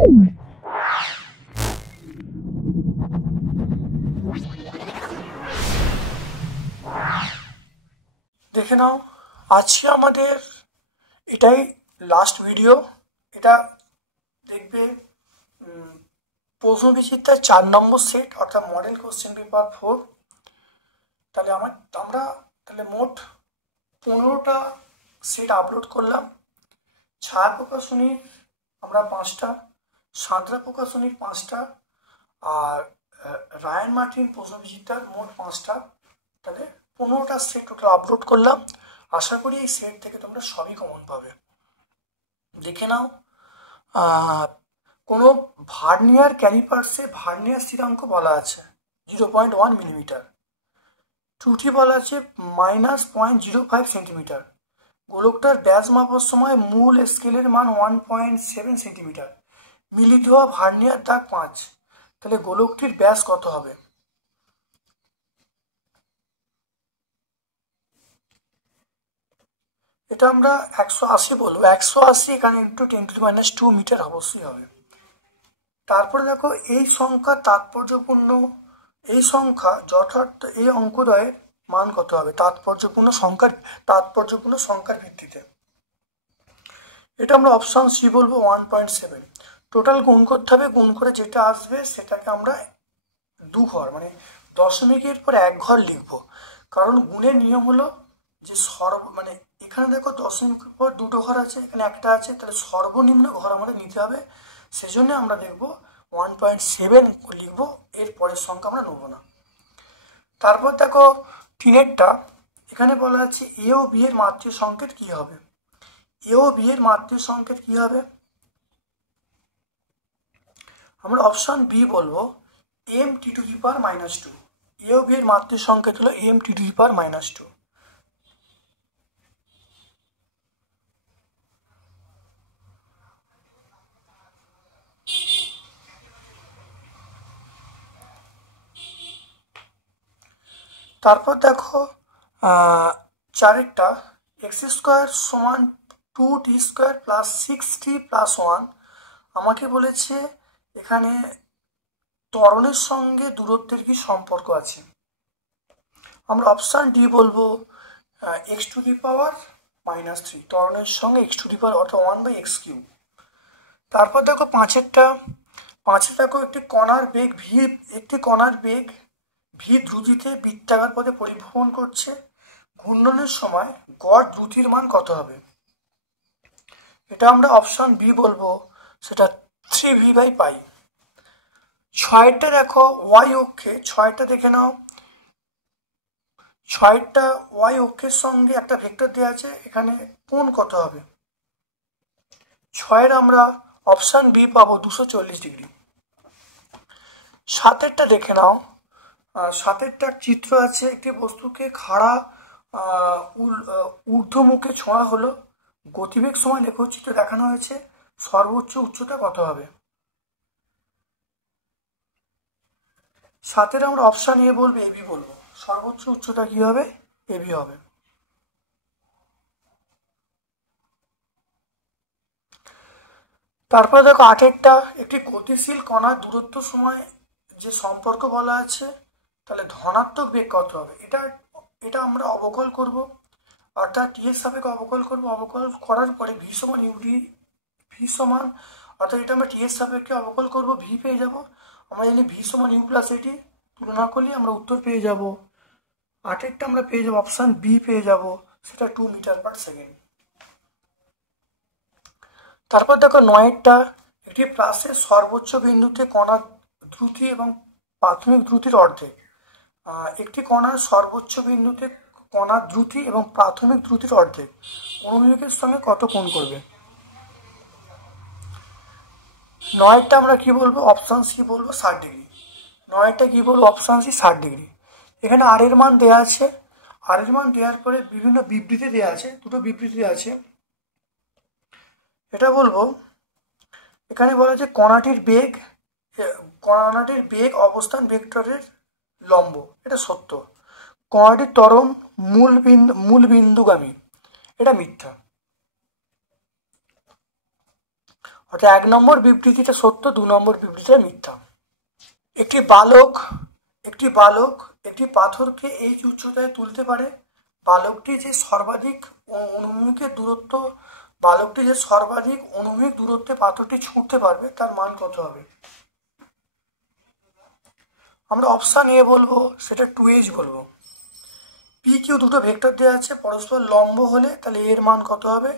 দেখে নাও, আজকে আমাদের এটাই লাস্ট ভিডিও। এটা দেখবে প্রশ্নবিচিত্রার 4 নম্বর সেট, অর্থাৎ মডেল কোশ্চেন পেপার 4। তাহলে আমরা তাহলে মোট 15টা সেট আপলোড করলাম। ছায়া প্রকাশনীর আমরা 5টা, সাঁতরা প্রকাশনীর 5টা, আর রায়ান মার্টিন প্রশ্নবিচিত্রার মোট 5টা। তাহলে 15টা সেট টোটাল আপলোড করলাম। আশা করি এই সেট থেকে তোমরা সবই কমন পাবে। দেখে নাও, কোনো ভার্নিয়ার ক্যালিপার্সে ভার্নিয়ার স্থিরাঙ্ক বলা আছে 0.1 মিলিমিটার, ত্রুটি বলা আছে -0.05 সেন্টিমিটার, গোলকটার ব্যাস মাপার সময় মূল স্কেলের মান 1.7 সেন্টিমিটার, মিলিত হওয়া ভার্নিয়ার দাগ 5। তাহলে গোলকটির ব্যাস কত হবে? এটা আমরা 180 বলবো। 180 এখানে ইন্টু 10⁻² মিটার অবশ্যই হবে। তারপরে দেখো, এই সংখ্যা তাৎপর্যপূর্ণ, এই সংখ্যা যথার্থ এই অঙ্কদ্বয়ের মান কত হবে তাৎপর্যপূর্ণ সংখ্যার ভিত্তিতে? এটা আমরা অপশন সি বলবো 1.7। টোটাল গুণ করতে হবে, গুণ করে যেটা আসবে সেটাকে আমরা 2 ঘর মানে দশমিকের পর 1 ঘর লিখবো। কারণ গুণের নিয়ম হলো যে মানে এখানে দেখো দশমিকের পর 2টো ঘর আছে, এখানে একটা আছে, তাহলে সর্বনিম্ন ঘর আমাদের নিতে হবে। সেজন্য আমরা দেখবো 1.7 লিখবো, এর পরের সংখ্যা আমরা নেবো না। তারপর দেখো 3এরটা, এখানে বলা আছে এ ও বি এর মাত্রিক সংকেত কি হবে? এ ও বি এর মাত্রিক সংকেত কি হবে? আমরা অপশন বি বলবো m(t⁻²). এ ও বি এর মাত্রিক সংকেত হলো m(t⁻²). তারপর দেখো 4এরটা, x² = 2t² + 6t + 1। আমাকে বলেছে এখানে ত্বরণের সঙ্গে দূরত্বের কি সম্পর্ক আছে? আমরা অপশান ডি বলবো x⁻³ ত্বরণের সঙ্গে x⁻, অর্থাৎ 1/x³। তারপর দেখো 5এরটা, দেখো একটি কণার বেগ ভি দ্রুতিতে বৃত্তাকার পথে পরিভ্রমণ করছে। ঘূর্ণনের সময় গড় দ্রুতির মান কত হবে? এটা আমরা অপশন বি বলবো, সেটা 3v/π। 6এরটা দেখো ওয়াই অক্ষে, 6এরটা দেখে নাও, 6এরটা ওয়াই অক্ষের সঙ্গে একটা ভেক্টর দেওয়া আছে, এখানে কোণ কত হবে? 6এর আমরা অপশন বি পাবো 240 ডিগ্রি। 7এরটা দেখে নাও, 7এরটা চিত্র আছে, একটি বস্তুকে খাড়া ঊর্ধ্বমুখে ছোঁয়া হলো, গতিবেগ সময় লেখচিত্র দেখানো হয়েছে, সর্বোচ্চ উচ্চতা কত হবে? 7এর আমরা অপশন এ বলবো, এবি বলবো, সর্বোচ্চ উচ্চতা কি হবে? এবি হবে। তারপর দেখো 8এরটা, একটি গতিশীল কণার দূরত্ব সময় যে সম্পর্ক বলা আছে, তাহলে ধনাত্মক বেগ কত হবে? এটা আমরা অবকল করব, অর্থাৎ টি এর সাপেক্ষে অবকল করব। অবকল করার পরে ভি সমান ইউডি, ভি সমান, অর্থাৎ এটা আমরা টি এর সাপেক্ষে অবকল করব, ভি পেয়ে যাব। আমরা জানি ভি সমান ইউ প্লাস এটি, তুলনা করলে আমরা উত্তর পেয়ে যাব। 8এরটা আমরা পেয়ে যাব, অপশান বি পেয়ে যাব, সেটা 2 মিটার/সেকেন্ড। তারপর দেখো 9এরটা, একটি প্লাসের সর্বোচ্চ বিন্দুতে কণার দ্রুতি এবং প্রাথমিক দ্রুতির অর্ধেক। একটি কণার সর্বোচ্চ বিন্দুতে কণার দ্রুতি এবং প্রাথমিক দ্রুতির অর্ধেক অনুভবেগের সঙ্গে কত কোণ করবে? 9এরটা আমরা কি বলবো? অপশান সি বলবো 60 ডিগ্রি। 9এরটা কি বলবো? Option C 60 degree. এখানে আর এর মান দেওয়া আছে, আর এর মান দেওয়ার পরে বিভিন্ন বিবৃতি দেওয়া আছে, দুটো বিবৃতি দেওয়া আছে। এটা বলবো, এখানে বলা আছে কণাটির বেগ অবস্থান ভেক্টরের লম্ব, এটা সত্য। কণাটির ত্বরণ মূল বিন্দুগামী, এটা মিথ্যা। অর্থাৎ 1 নম্বর বিবৃতিটা সত্য, 2 নম্বর বিবৃতিটা মিথ্যা। একটি বালক একটি পাথরকে এই উচ্চতায় তুলতে পারে। বালকটি যে সর্বাধিক অনুভূমিক দূরত্বে পাথরটি ছুঁড়তে পারবে তার মান কত হবে? আমরা অপশান এ বলবো, সেটা 2h বলবো। পি কিউ দুটো ভেক্টর দেওয়া আছে, পরস্পর লম্ব হলে তাহলে এর মান কত হবে?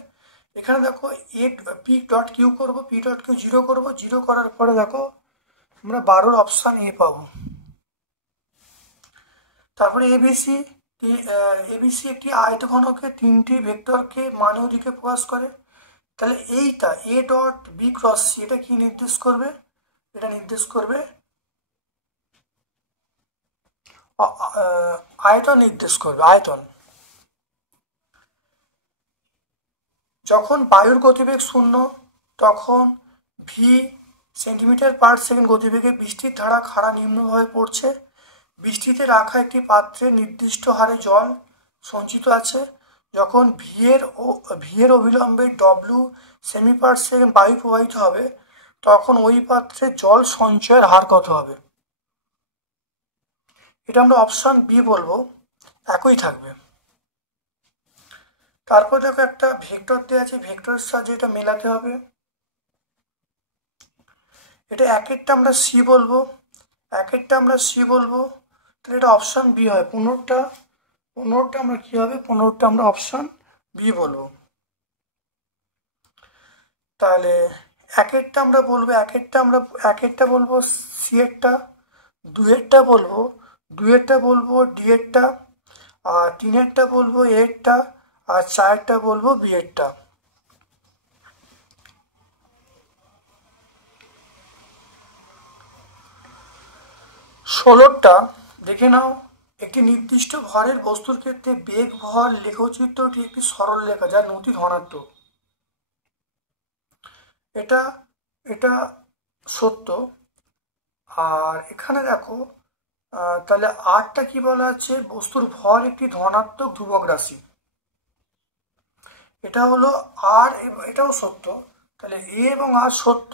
এখানে দেখো এ পি ডট কিউ করবো, পি ডট কিউ 0 করবো, 0 করার পরে দেখো আমরা 12 অপশান এ পাবো। তারপরে এবিসি একটি আয়তঘনকে 3টি ভেক্টরকে মানীয় দিকে প্রকাশ করে। তাহলে এইটা A dot B cross C এটা কি নির্দেশ করবে? এটা নির্দেশ করবে আয়তন নির্দেশ করবে, আয়তন। যখন বায়ুর গতিবেগ 0 তখন ভি সেমি/সেকেন্ড গতিবেগে বৃষ্টির ধারা খাড়া নিম্নভাবে পড়ছে। বৃষ্টিতে রাখা একটি পাত্রে নির্দিষ্ট হারে জল সঞ্চিত আছে। যখন ভি এর অবিলম্বে ডব্লিউ সেমি/সেকেন্ড বায়ু প্রবাহিত হবে তখন ওই পাত্রে জল সঞ্চয়ের হার কত হবে? এটা আমরা অপশান বি বলবো, একই থাকবে। তারপর দেখো একটা ভেক্টর দেওয়া আছে, ভেক্টরের সাহায্যে এটা মেলাতে হবে। এটা একেরটা আমরা সি বলবো, তাহলে এটা অপশান বি হয়। 15টা আমরা কি হবে? 15টা আমরা অপশান বি বলবো। তাহলে একেরটা বলবো সি এরটা, দুয়েরটা বলবো ডি এরটা, আর 3এরটা বলবো এরটা, আর 4টা বলবো বি এরটা। ষোলোটা দেখে নাও। একটি নির্দিষ্ট ভরের বস্তুর ক্ষেত্রে বেগ ভর লেখচিত্রটি একটি সরল রেখা যার নতি ধনাত্মক। এটা সত্য। আর এখানে দেখো তাহলে আরটা কি বলা আছে? বস্তুর ভর একটি ধনাত্মক ধ্রুবক রাশি। এটা হলো আর, এটাও সত্য। তাহলে এ এবং আর সত্য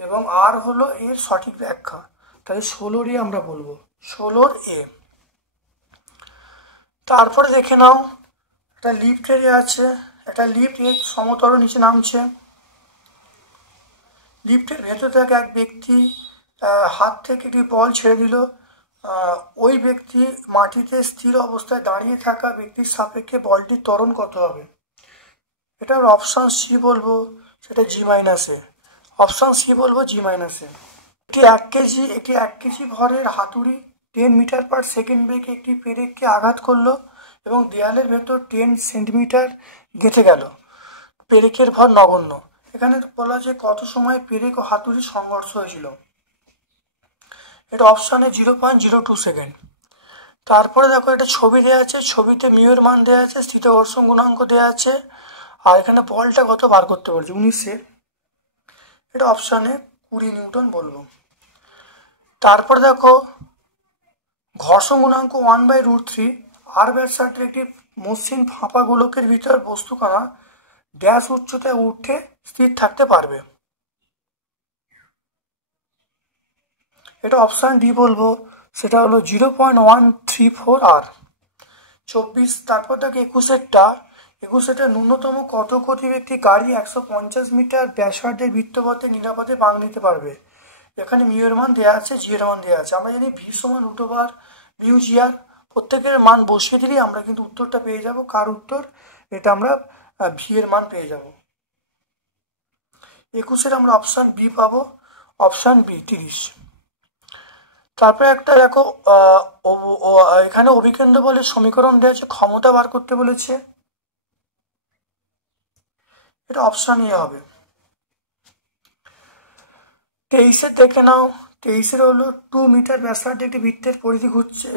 এবং আর হলো এর সঠিক ব্যাখ্যা। তাহলে 16 আমরা বলবো, 16 এ। তারপরে দেখে নাও একটা লিফট এরিয়া আছে, একটা লিফট এর সমতল নিচে নামছে। লিফটের ভেতর থেকে এক ব্যক্তি হাত থেকে একটি বল ছেড়ে দিল। ওই ব্যক্তি মাটিতে স্থির অবস্থায় দাঁড়িয়ে থাকা ব্যক্তির সাপেক্ষে বলটির ত্বরণ কত হবে? এটা আমরা অপশান সি বলবো, সেটা জি-এ। অপশান সি বলবো জি-এ। একটি 1 কেজি ভরের হাতুড়ি 10 মিটার/সেকেন্ড বেগে একটি পেরেককে আঘাত করলো এবং দেয়ালের ভেতর 10 সেন্টিমিটার গেঁথে গেল। পেরেকের ভর নগণ্য। এখানে বলা যে কত সময় পেরেক ও হাতুড়ির সংঘর্ষ হয়েছিল। এটা অপশানে 0.02 সেকেন্ড। তারপরে দেখো একটা ছবি দেওয়া আছে, ছবিতে মিউর মান দেওয়া আছে, স্থিত ঘর্ষণ গুণাঙ্ক দেওয়া আছে, আর এখানে বলটা কত বার করতে বলছে 19-এ। এটা অপশানে 20 নিউটন বলবো। তারপরে দেখো ঘর্ষণ গুণাঙ্ক 1/√3। আর ব্যাসার্ধের একটি মসৃণ ফাঁপা গোলকের ভিতর বস্তুকণা ড্যাশ উচ্চতায় উঠে স্থির থাকতে পারবে। এটা অপশান ডি বলবো, সেটা হলো 0.134 আর। 24। তারপর দেখো 21-এরটা ন্যূনতম কত গতিবেগে একটি গাড়ি 150 মিটার ব্যাসার্ধের বৃত্তপথে নিরাপদে বাঁক নিতে পারবে? এখানে মিউ এর মান দেওয়া আছে, জি এর মান দেওয়া আছে। আমরা জানি ভি সমান √/μ GR। প্রত্যেকের মান বসিয়ে দিলেই আমরা কিন্তু উত্তরটা পেয়ে যাব। কার উত্তর? এটা আমরা ভি এর মান পেয়ে যাব। 21-এর আমরা অপশান বি পাবো, অপশান বি 30। তারপরে একটা দেখো এখানে অভিকেন্দ্র বলে সমীকরণ দেওয়া আছে, ক্ষমতা বার করতে বলেছে। এটা অপশান এ হবে। 23-এর দেখে নাও। 23-এর হলো 2 মিটার ব্যাসার্ধে একটি বৃত্তের পরিধি ঘুরছে।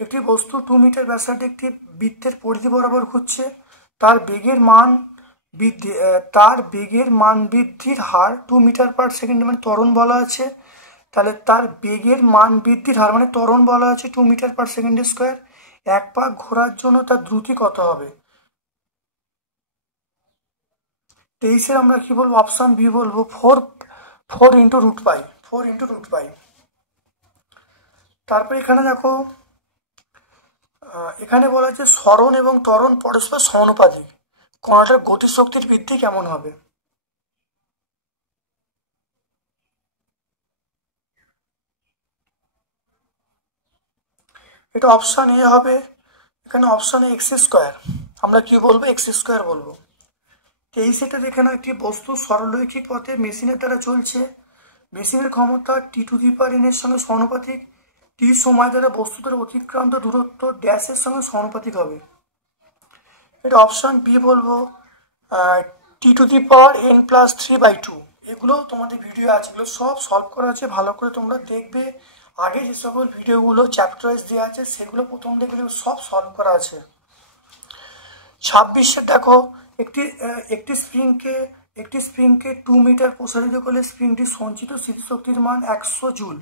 একটি বস্তু 2 মিটার ব্যাসার্ধে একটি বৃত্তের পরিধি বরাবর ঘুরছে। তার বেগের মান বৃদ্ধির হার 2 মিটার/সেকেন্ড, মানে ত্বরণ বলা আছে। তাহলে তার বেগের মান বৃদ্ধির হার মানে ত্বরণ বলা আছে 2 মিটার/সেকেন্ড²। এক পাক ঘোরার জন্য তার দ্রুতি কত হবে? 23-এর আমরা কি বলবো, অপশান বি বলবো, 4 into root pi, 4 into root pi. তারপরে এখানে দেখো, এখানে বলা আছে সরণ এবং ত্বরণ পরস্পর সমানুপাতিক, কণাটার গতিশক্তির বৃদ্ধি কেমন হবে? এটা অপশান এ হবে। এখানে অপশান এ এক্স স্কোয়ার, আমরা কি বলবো, এক্স স্কোয়ার বলবো। 23-এটা দেখে নাও, একটি বস্তু সরলরৈখিক পথে মেশিনের দ্বারা চলছে, মেশিনের ক্ষমতা T⁴ এর সঙ্গে সমানুপাতিক, টি সময় দ্বারা বস্তু দ্বারা অতিক্রান্ত দূরত্ব ড্যাশের সঙ্গে সমানুপাতিক হবে। এটা অপশান বি বলবো, T⁴n+3/2। এগুলো তোমাদের ভিডিও আছে, এগুলো সব সলভ করা আছে, ভালো করে তোমরা দেখবে। আগে যে সকল ভিডিওগুলো চ্যাপ্টার ওয়াইজ দেওয়া আছে সেগুলো প্রথম দেখলে সব সলভ করা আছে। 26-এ দেখো, একটি স্প্রিংকে 2 মিটার প্রসারিত করলে স্প্রিংটির সঞ্চিত স্থিতিশক্তির মান 100 জুল,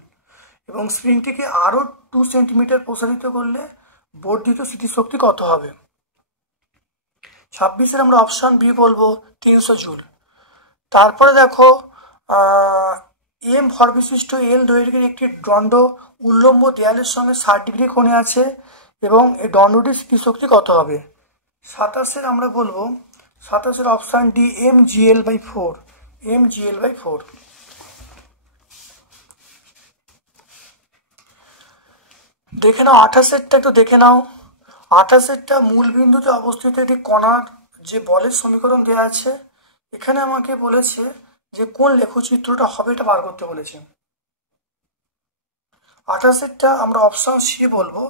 এবং স্প্রিংটিকে আরও 2 সেন্টিমিটার প্রসারিত করলে বর্ধিত স্থিতিশক্তি কত হবে? 26-এর আমরা অপশান বি বলবো, 300 জুল। তারপরে দেখো, এম ভর বিশিষ্ট এল দৈর্ঘ্যের একটি দণ্ড উল্লম্ব দেয়ালের সঙ্গে 60 ডিগ্রি কোণে আছে, এবং এই দণ্ডটির স্থিতিশক্তি কত হবে? 27-এর আমরা বলবো, 27-এর অপশান ডি, mgl/4, mgl/4। দেখে নাও 28-এরটা, একটু দেখে নাও। 28-এরটা মূল বিন্দুতে অবস্থিত একটি কণার যে বলের সমীকরণ দেওয়া আছে, এখানে আমাকে বলেছে যে কোন লেখচিত্রটা হবে, এটা বার করতে বলেছে। 28-এরটা আমরা অপশান সি বলবো,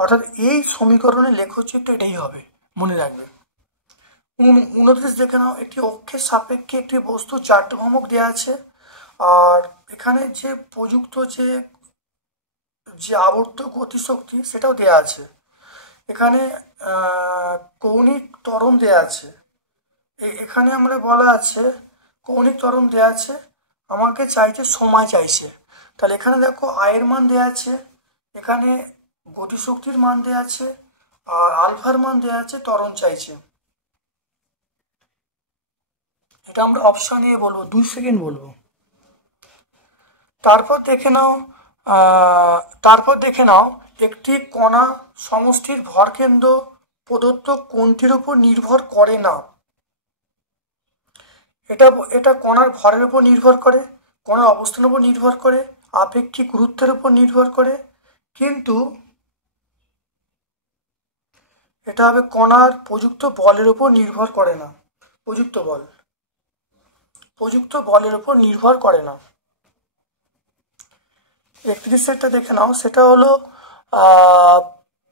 অর্থাৎ এই সমীকরণের লেখচিত্র এটাই হবে, মনে রাখবে। 29 দেখে নাও, একটি অক্ষের সাপেক্ষে একটি বস্তু চারটি ভ্রামক দেওয়া আছে, আর এখানে যে প্রযুক্ত যে আবর্ত গতিশক্তি সেটাও দেওয়া আছে। এখানে কৌণিক ত্বরণ দেওয়া আছে, এখানে আমরা বলা আছে কৌণিক ত্বরণ দেওয়া আছে, আমাকে চাইছে সময় চাইছে। তাহলে এখানে দেখো আয়ের মান দেওয়া আছে, এখানে গতিশক্তির মান দেওয়া আছে, আর আলফার মান দেওয়া আছে, ত্বরণ চাইছে। এটা আমরা অপশান এ বলবো, 2 সেকেন্ড বলবো। তারপর দেখে নাও একটি কণা সমষ্টির ভরকেন্দ্র প্রদত্ত কোণটির উপর নির্ভর করে না। এটা কণার ভরের উপর নির্ভর করে, কণার অবস্থানের উপর নির্ভর করে, আপেক্ষিক গুরুত্বের উপর নির্ভর করে, কিন্তু এটা হবে কণার প্রযুক্ত বলের উপর নির্ভর করে না। প্রযুক্ত বলের উপর নির্ভর করে না। 31-এরটা দেখে নাও, সেটা হলো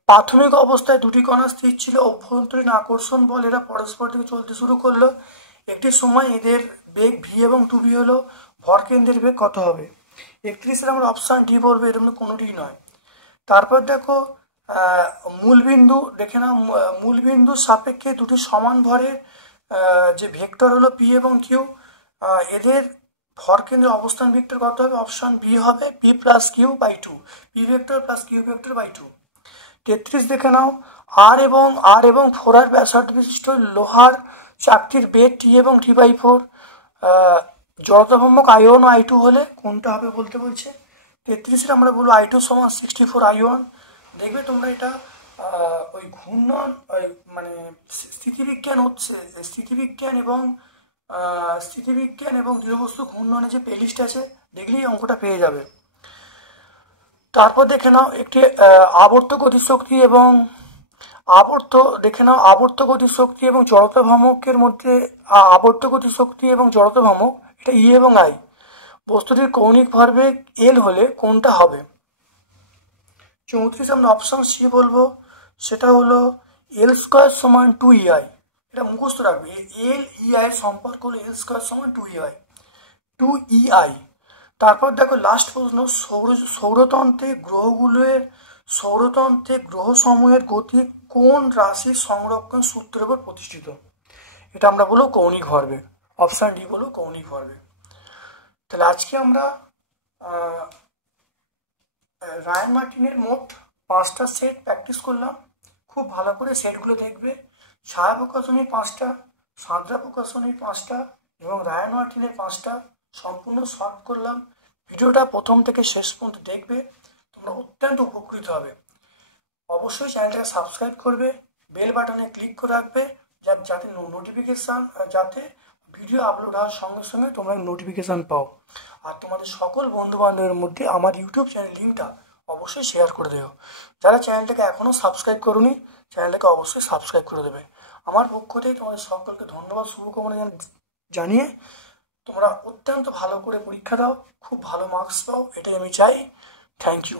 প্রাথমিক অবস্থায় দুটি কণা স্থির ছিল, অভ্যন্তরীণ আকর্ষণ বল এরা পরস্পর দিকে চলতে শুরু করলো, একটি সময় এদের বেগ ভি এবং 2v হলো, ভরকেন্দ্রের বেগ কত হবে? 31-এর আমরা অপশান ডি বলবো, এর মধ্যে কোনোটিই নয়। তারপর দেখো, মূলবিন্দু দেখে নাও, মূলবিন্দুর সাপেক্ষে দুটি সমান ভরের যে ভেক্টর হলো পি এবং কিউ, এদের ভরকেন্দ্রের অবস্থান ভেক্টর কত হবে? অপশান বি হবে, p+q/2, P vector plus Q vector. 33 দেখে নাও, আর এবং 4r ব্যাসার্ধ বিশিষ্ট লোহার চাকতির বেগ টি এবং t/4, জড়তা ভ্রামক i1 ও i2 হলে কোনটা হবে বলতে বলছে। 33-এর আমরা বলবো i2 = 64 i1। দেখবে তোমরা এটা ওই ঘূর্ণন, মানে স্থিতিবিজ্ঞান এবং দৃঢ়বস্তু ঘূর্ণনের যে প্লেলিস্ট আছে, দেখলেই অঙ্কটা পেয়ে যাবে। তারপর দেখে নাও একটি আবর্ত গতিশক্তি এবং জড়তা ভ্রামকের মধ্যে, আবর্ত গতিশক্তি এবং জড়তা ভ্রামক এটা ই এবং আই, বস্তুটির কৌণিক ভরবেগ এল হলে কোনটা হবে? 34 আমরা অপশান সি বলবো, সেটা হলো L² = 2EI। এটা মুখস্থ রাখবে, এল ইআই এর সম্পর্ক হলো L² = 2EI। তারপর দেখো লাস্ট প্রশ্ন, সৌরতন্ত্রে গ্রহসমূহের গতি কোন রাশির সংরক্ষণ সূত্রের উপর প্রতিষ্ঠিত? এটা আমরা বলবো কৌণিক ভরবেগ, অপশান ডি বলবো কৌণিক ভরবেগ। তাহলে আজকে আমরা রায়ান মার্টিনের মোট 5টা সেট প্র্যাকটিস করলাম। খুব ভালো করে সেটগুলো দেখবে। ছায়া প্রকাশনীর 5টা, সাঁতরা প্রকাশনীর 5টা, এবং রায়ান মার্টিনের 5টা সম্পূর্ণ সলভ করলাম। ভিডিওটা প্রথম থেকে শেষ পর্যন্ত দেখবে, তোমরা অত্যন্ত উপকৃত হবে। অবশ্যই চ্যানেলটাকে সাবস্ক্রাইব করবে, বেল বাটনে ক্লিক করে রাখবে যাতে নোটিফিকেশান, যাতে ভিডিও আপলোড হওয়ার সঙ্গে সঙ্গে তোমরা নোটিফিকেশান পাও। আর তোমাদের সকল বন্ধুবান্ধবের মধ্যে আমার ইউটিউব চ্যানেল লিঙ্কটা অবশ্যই শেয়ার করে দেও। যারা চ্যানেলটাকে এখনও সাবস্ক্রাইব করোনি, চ্যানেলটাকে অবশ্যই সাবস্ক্রাইব করে দেবে। আমার পক্ষ থেকে তোমাদের সকলকে ধন্যবাদ, শুভকামনা জানিয়ে তোমরা অত্যন্ত ভালো করে পরীক্ষা দাও, খুব ভালো মার্কস পাও, এটাই আমি চাই। Thank you.